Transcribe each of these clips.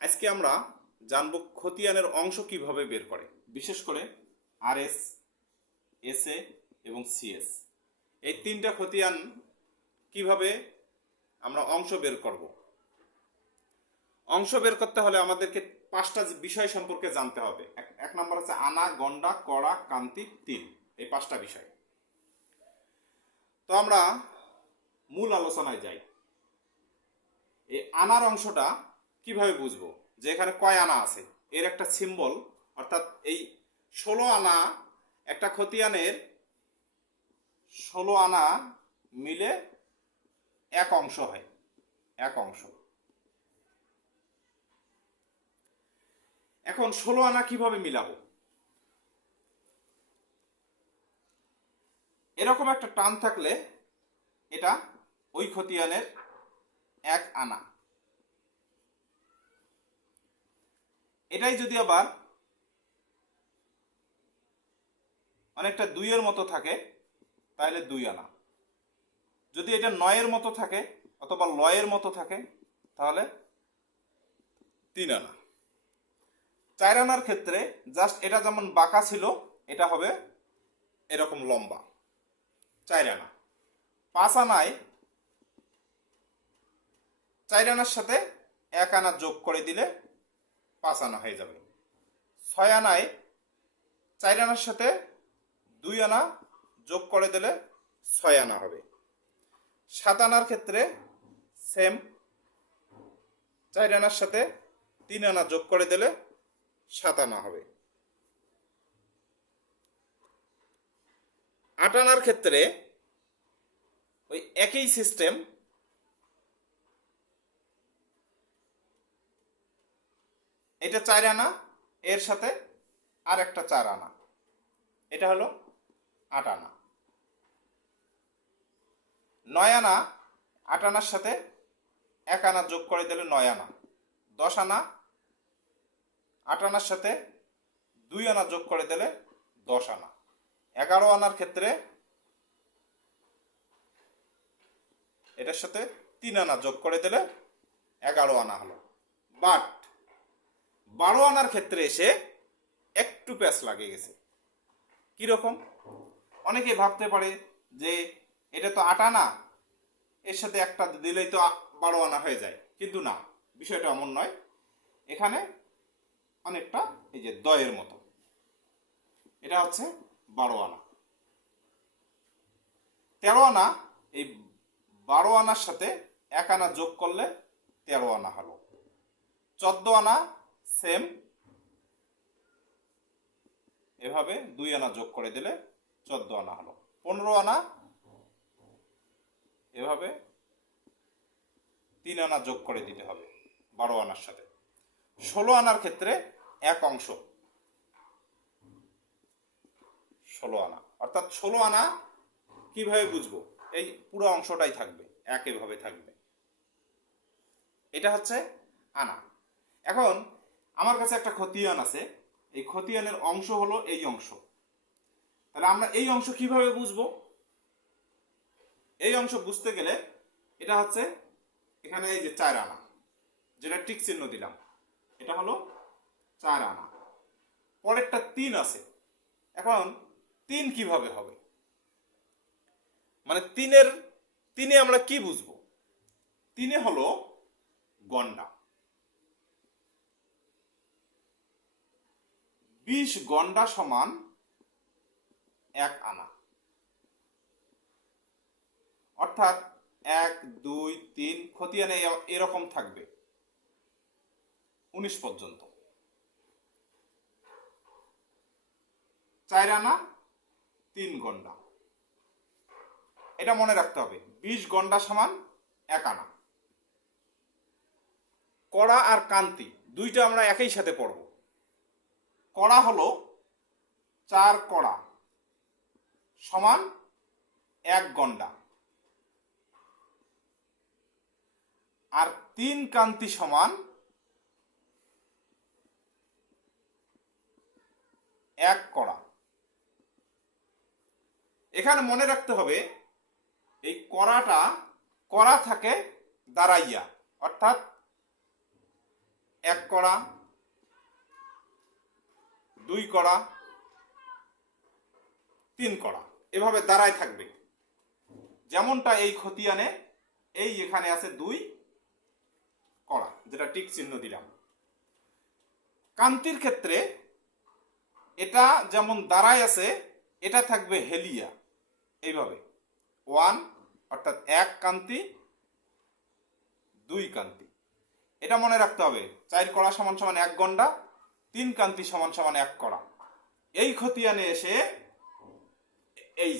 আজকে আমরা জানব খতিয়ানের অংশ কিভাবে বের করে, বিশেষ করে আরএস, এসএ এবং সিএস। এই তিনটা খতিয়ান কিভাবে আমরা অংশ বের করব। অংশ বের করতে হলে আমাদেরকে পাঁচটা বিষয় সম্পর্কে জানতে হবে। এক নম্বর হচ্ছে আনা, গন্ডা, কড়া, কান্তি, তিল। এই পাঁচটা বিষয়। তো আমরা মূল আলোচনায় যাই। এই আনার অংশটা কিভাবে বুঝবো যে এখানে কয় আনা আছে, এর একটা সিম্বল, অর্থাৎ এই 16 আনা একটা খতিয়ানের 16 আনা মিলে এক অংশ হয়, এক অংশ। এখন 16 আনা কিভাবে মিলাবো? এরকম একটা টান থাকলে এটা ওই খতিয়ানের এক আনা। এটাই যদি আবার অনেকটা দুইয়ের মতো থাকে তাহলে 2 আনা। যদি এটা 9-এর মতো থাকে অথবা লয়ের মতো থাকে তাহলে 3 আনা। 4 আনার ক্ষেত্রে জাস্ট এটা যেমন বাঁকা ছিল এটা হবে এরকম লম্বা, 4 আনা। 5 আনায় 4 আনার সাথে 1 আনা যোগ করে দিলে 5 আনা হয়ে যাবে। 6 আনায় 4 আনার সাথে 2 আনা যোগ করে দিলে 6 আনা হবে। 7 আনার ক্ষেত্রে সেম, 4 আনার সাথে 3 আনা যোগ করে দিলে 7 আনা হবে। 8 আনার ক্ষেত্রে ওই একই সিস্টেম, এটা 4 আনা, এর সাথে আর একটা 4 আনা, এটা হলো 8 আনা। 9 আনা 8 আনার সাথে 1 আনা যোগ করে দিলে 9 আনা। 10 আনা 8 আনার সাথে 2 আনা যোগ করে দিলে 10 আনা। 11 আনার ক্ষেত্রে এটার সাথে 3 আনা যোগ করে দিলে 11 আনা হলো। বাট 12 আনার ক্ষেত্রে এসে একটু প্যাচ লাগে গেছে। কিরকম? অনেকে ভাবতে পারে যে এটা তো 8 আনা, এর সাথে একটা দিলেই তো 12 আনা হয়ে যায়, কিন্তু না, বিষয়টা এমন নয়। এখানে অনেকটা এই যে দয়ের মতো, এটা হচ্ছে 12 আনা। 13 আনা, এই 12 আনার সাথে 1 আনা যোগ করলে 13 আনা হলো। 14 আনা সেম, এভাবে 2 আনা যোগ করে দিলে 14 আনা হলো। 15 আনা এভাবে 3 আনা যোগ করে দিতে হবে 12 আনার সাথে। 16 আনার ক্ষেত্রে এক অংশ, 16 আনা, অর্থাৎ 16 আনা কিভাবে বুঝবো? এই পুরো অংশটাই থাকবে, একইভাবে থাকবে। এটা হচ্ছে আনা। এখন আমার কাছে একটা খতিয়ান আছে, এই খতিয়ানের অংশ হলো এই অংশ। তাহলে আমরা এই অংশ কিভাবে বুঝবো? এই অংশ বুঝতে গেলে এটা হচ্ছে এখানে এই যে 4 আনা, যেটা টিক চিহ্ন দিলাম, এটা হলো 4 আনা। পরেরটা 3 আছে। এখন 3 কিভাবে হবে? মানে তিনে আমরা কি বুঝবো? 3 হলো গন্ডা। 20 গন্ডা সমান 1 আনা, অর্থাৎ 1 2 3 খতিয়ানে এরকম থাকবে 19 পর্যন্ত। 4 আনা 3 গন্ডা, এটা মনে রাখতে হবে। 20 গন্ডা সমান 1 আনা। কড়া আর কান্তি দুইটা আমরা একই সাথে পড়ব। কড়া হলো 4 কড়া সমান 1 গন্ডা, আর 3 কান্তি সমান 1 কড়া। এখানে মনে রাখতে হবে এই কড়াটা কড়া থাকে দাঁড়াইয়া, অর্থাৎ 1 কড়া, 2 কড়া, 3 কড়া, এভাবে দাঁড়ায় থাকবে। যেমনটা এই খতিয়ানে এই এখানে আছে 2 কড়া, যেটা টিক চিহ্ন দিলাম। কান্তির ক্ষেত্রে এটা যেমন দাঁড়ায় আছে, এটা থাকবে হেলিয়া, এইভাবে 1 অর্থাৎ 1 কান্তি, 2 কান্তি। এটা মনে রাখতে হবে, 4 কড়া সমান সমান 1 গন্ডা, 3 কান্তি সমান সমান 1 কড়া। এই খতিয়ানে এসে এই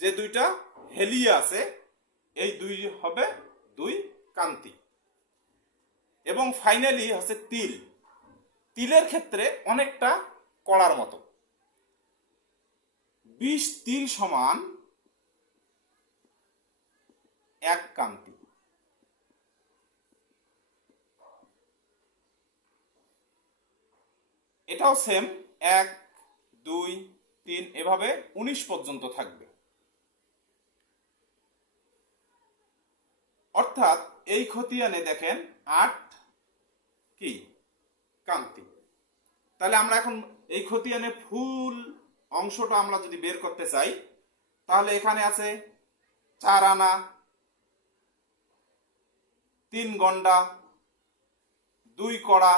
যে দুইটা হেলিয়া আছে, এই 2 হবে 2 কান্তি। এবং ফাইনালি হচ্ছে তিল। তিলের ক্ষেত্রে অনেকটা কড়ার মতো। 20 তিল সমান 1 কান্তি। এটাও সেম 1, 2, 3 এভাবে 19 পর্যন্ত থাকবে। অর্থাৎ এই খতিয়ানে দেখেন 8 কি কান্তি। তাহলে আমরা এখন এই খতিয়ানে ফুল অংশটা আমরা যদি বের করতে চাই, তাহলে এখানে আছে 4 আনা, 3 গন্ডা, 2 কড়া,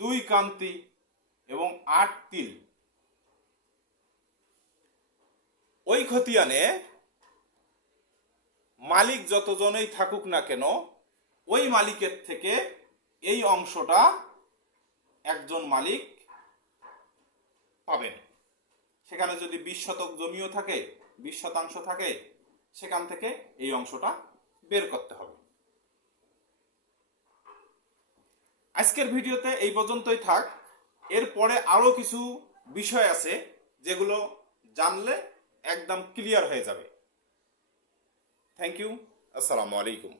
2 কান্তি এবং 8 তিল। ওই খতিয়ানে মালিক যতজনেই থাকুক না কেন, ওই মালিকের থেকে এই অংশটা একজন মালিক পাবেন। সেখানে যদি 20 শতক জমিও থাকে, 20 শতাংশ থাকে, সেখান থেকে এই অংশটা বের করতে হবে। আজকের ভিডিওতে এই পর্যন্তই থাক। এরপরে আরো কিছু বিষয় আছে যেগুলো জানলে একদম ক্লিয়ার হয়ে যাবে। Thank you. আসসালামু আলাইকুম।